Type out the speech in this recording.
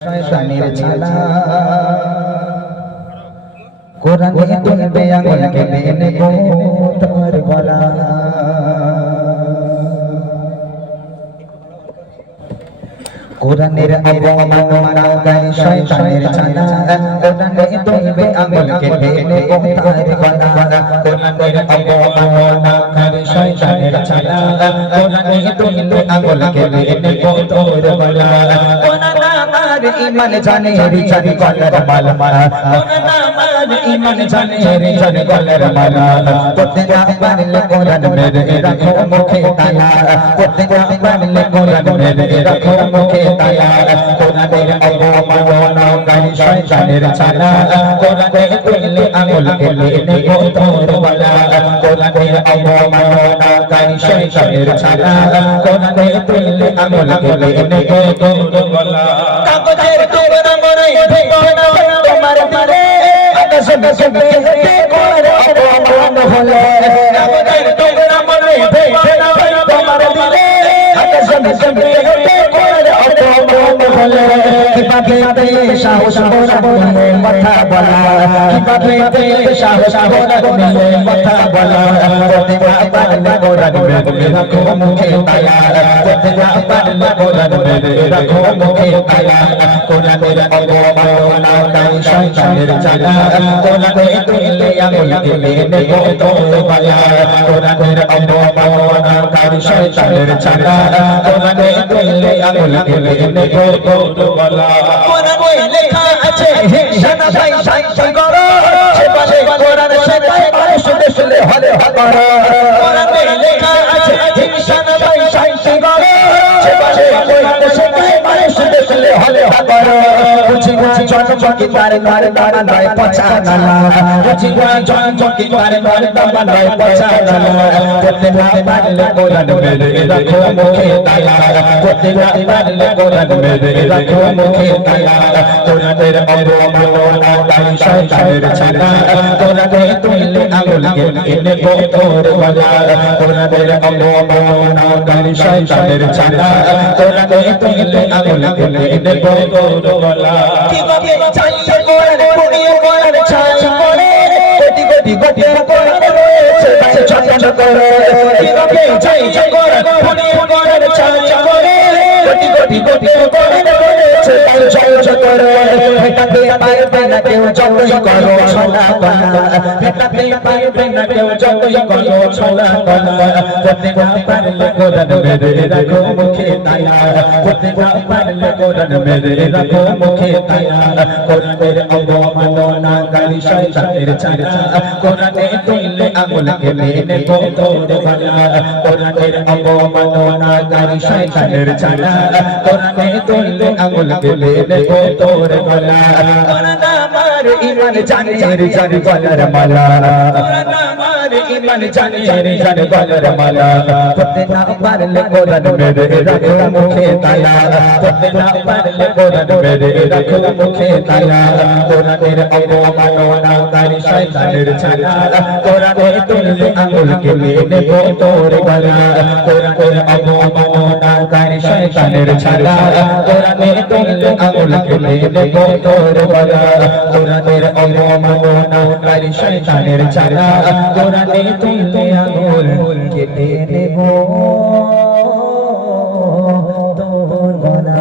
শয়তানের ছালা কোরআনে তুলবে আঙুল কেটে নেব তোমার গলা। কোরআনের অবমাননাকারী শয়তানের ছানা কোরআনে তুলবে আঙুল কেটে নেব তার গলা। কোরআনের অবমাননাকারী শয়তানের ছানা কোরআনে তুলবে আঙুল কেটে নেব তোর গলা। কোরআন আমার ঈমান জানে রিজান গলার মালা, কোরআন আমার ঈমান জানে রিজান গলার মালা। পড়তে না পারলে কোরআন মেরে রাখো মুখে তালা, পড়তে না পারলে কোরআন মেরে রাখো মুখে তালা। কোরআনের অবমাননাকারী শয়তানের ছানা কোরআনে তুললে আঙুল কেটে নেব তোর গলা। কোরআনের অবমাননাকারী শয়তানের ছানা কোরআনে তুললে আঙুল কেটে নেব তোর গলা। কাগজের টুকরা মরে ভেঙো না তোমার দিলে, আকাশে বেসবে কোরআন অপমান হলে। কাগজের টুকরা মরে ভেঙো না তোমার দিলে, আকাশে বেসবে কোরআন অপমান হলে। কিভাবে সাহস বলে কথা বলা, কিভাবে সাহস বলে কথা বলা। করতে না পারলে কোরআন মেরে রাখো মুখে তালা, করতে না পারলে কোরআন মেরে রাখো মুখে তালা। কোরআনের অবমাননাকারী শয়তানের ছানা কোরআনে তুললে আঙুল কেটে নেব তোর গলা। কোরআনের অবমাননাকারী শয়তানের ছানা কোরআনে তুললে আঙুল কেটে নেব তোর গলা। কোরআনে লেখা আছে হিংসা না ভাই শান্তি করো, সেবারে কোরআন শেখায় মানুষ দেশে হলে করো। কোরআনে লেখা আছে হিংসা না ভাই শান্তি করো, সেবারে কোরআন শেখায় মানুষ দেশে হলে করো। বুঝি না জন্ম কি তার ঘর দানা নয় পচা নালা, বুঝি না জন্ম কি তার ঘর দানা নয় পচা নালা। করতে না পারলে কোরআন মেরে রাখো মুখে তালা, করতে না পারলে কোরআন মেরে রাখো মুখে তালা। কোরআনের অবমাননাকারী শয়তানের ছানা কোরআনে তুললে আঙুল কেটে নেব তোর গলা। কোরআনের অবমাননাকারী শয়তানের ছানা কোরআনে তুললে আঙুল কেটে নেব তোর গলা। কিভাবে চাইছে কোরআন পুড়িয়ে কোরআন ছাই করে, কোটি কোটি কোটি কোরআন রয়েছে ছোট ছোট করে। কিভাবে চাইছে কোরআন পুড়িয়ে কোরআন ছাই করে, কোটি কোটি কোটি কোরআন রয়েছে ছোট ছোট করে। ফেটাতে পারবে না কেউ যতই করো সোনা গলা, ফেটাতে পারবে না কেউ যতই করো সোনা গলা। করতে না পারলে কোরআন মেরে রাখো মুখে তালা, করতে না পারলে কোরআন মেরে রাখো মুখে তালা। কোরআনের অবমাননাকারী শয়তানের ছানা কোরআনে তুললে আঙুল কেটে নেব তোর গলা। কোরআনের অবমাননাকারী শয়তানের ছানা কোরআনে তুললে আঙুল কেটে নেব তোর গলা। কোরআন আমার ঈমান জানে রিজান গলার মালা, কোরআন আমার ঈমান জানে রিজান গলার মালা। করতে না পারলে কোরআন মেরে রাখো মুখে তালা, করতে না পারলে কোরআন মেরে রাখো মুখে তালা। কোরআনের অবমাননাকারী শয়তানের ছানা কোরআনে তুললে আঙুল কেটে নেব তোর গলা। কোরআনের অবমাননাকারী শয়তানের ছানা কোরআনে তুললে আঙুল কেটে নেব তোর গলা। কোরআনের অবমাননাকারী শয়তানের ছানা কোরআনে তুললে আঙুল কেটে নেব তোর গলা।